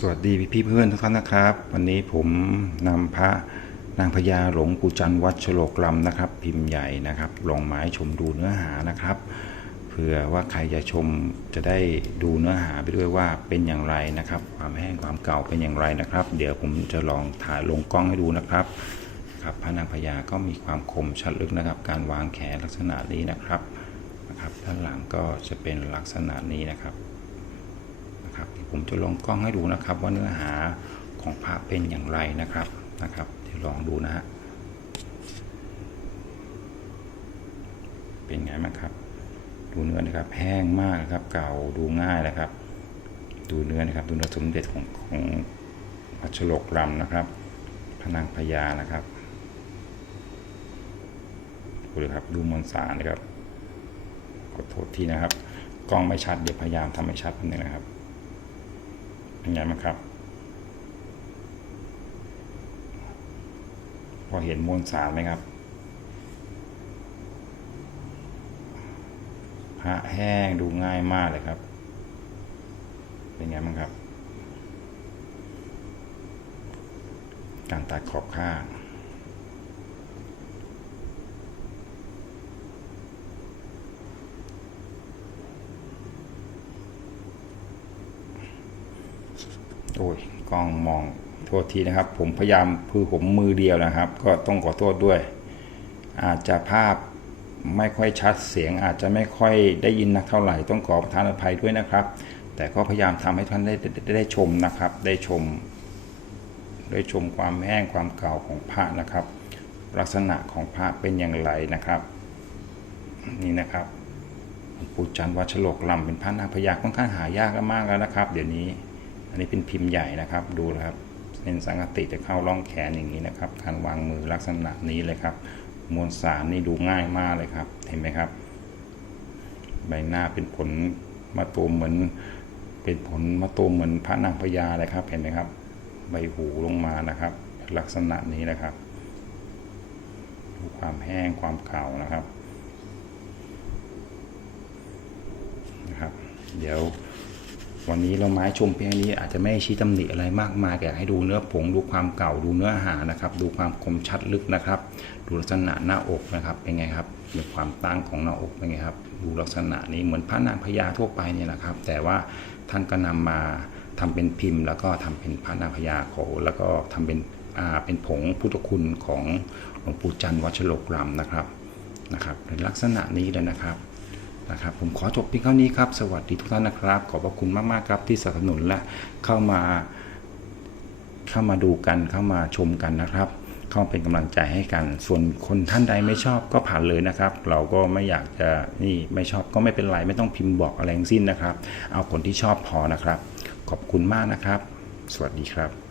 สวัสดีพี่เพื่อนทุกท่านนะครับ วันนี้ผมนำพระนางพญาหลวงปู่จันทร์วัดฉลกลำนะครับ พิมพ์ใหญ่นะครับลองไม้ชมดูเนื้อหานะครับเผื่อว่าใครจะชมจะได้ดูเนื้อหาไปด้วยว่าเป็นอย่างไรนะครับ ความแห้งความเก่าเป็นอย่างไรนะครับ เดี๋ยวผมจะลองถ่ายลงกล้องให้ดูนะครับครับพระนางพญาก็มีความคมชัดลึกนะครับ การวางแขนลักษณะนี้นะครับนะครับ ด้านหลังก็จะเป็นลักษณะนี้นะครับ นะครับ ผมจะลองกล้องให้ดูนะครับ ว่าเนื้อหาของพระเป็นอย่างไรนะครับนะครับเดี๋ยวลองดูนะฮะเป็นไงบ้างครับ ดูเนื้อนะครับ แห้งมากนะครับ เก่าดูง่ายนะครับ ดูเนื้อนะครับ ดูเนื้อสมเด็จของของพัชโลกรำนะครับพนางพญานะครับดูเลยครับดูมวลสารนะครับขอโทษทีนะครับ กล้องไม่ชัดเดี๋ยวพยายามทำให้ชัดนิดนึงนะครับ เป็นไงบ้างครับ พอเห็นมวลสารไหมครับพระแห้งดูง่ายมากเลยครับ เป็นไงบ้างครับ การตัดขอบข้าง โอ้ยกล้องมองโทษทีนะครับ ผมพยายามคือผมมือเดียวนะครับ ก็ต้องขอโทษด้วย อาจจะภาพไม่ค่อยชัดเสียง อาจจะไม่ค่อยได้ยินนักเท่าไหร่ ต้องขอประทานอภัยด้วยนะครับ แต่ก็พยายามทำให้ท่านได้ได้ได้ได้ชมนะครับ ได้ชม ได้ชมความแห้งความเก่าของพระนะครับ ลักษณะของพระเป็นอย่างไรนะครับ นี่นะครับปูจันทร์วัดฉลกลำเป็นพระนางพญาค่อนข้างหายากมากแล้วนะครับ เดี๋ยวนี้ นนี้เป็นพิมพ์ใหญ่นะครับ ดูนะครับเส้นสังกติจะเข้าร่องแขนอย่างนี้นะครับ การวางมือลักษณะนี้เลยครับ มวลสารนี่ดูง่ายมากเลยครับ เห็นไหมครับ ใบหน้าเป็นผลมะตูมเหมือน เป็นผลมะตูมเหมือนพระนางพญาเลยครับ เห็นไหมครับ ใบหูลงมานะครับ ลักษณะนี้นะครับดูความแห้งความเก่านะครับนะครับ เดี๋ยว วันนี้เราไม้ชมเพียงนี้อาจจะไม่ชี้ตำหนิอะไรมากมายแต่ให้ดูเนื้อผงดูความเก่าดูเนื้อหานะครับ ดูความคมชัดลึกนะครับ ดูลักษณะหน้าอกนะครับเป็นไงครับดูความตั้งของหน้าอกเป็นไงครับ ดูลักษณะนี้เหมือนพระนางพญาทั่วไปเนี่ยนะครับ แต่ว่าท่านก็นำมาทำเป็นพิมพ์ แล้วก็ทำเป็นพระนางพญาโขแล้วก็ทำเป็นอ่าเป็นผงพุทธคุณของหลวงปู่จันทร์วัดฉลกรำนะครับนะครับในลักษณะนี้เลยนะครับ นะครับผมขอจบเพียงเท่านี้ครับ สวัสดีทุกท่านนะครับ ขอบพระคุณมากๆครับที่สนับสนุนและเข้ามาเข้ามาดูกันเข้ามาชมกันนะครับ เข้ามาเป็นกำลังใจให้กัน ส่วนคนท่านใดไม่ชอบก็ผ่านเลยนะครับ เราก็ไม่อยากจะนี่ไม่ชอบก็ไม่เป็นไรไม่ต้องพิมพ์บอกอะไรทั้งสิ้นนะครับ เอาคนที่ชอบพอนะครับ ขอบคุณมากนะครับ สวัสดีครับ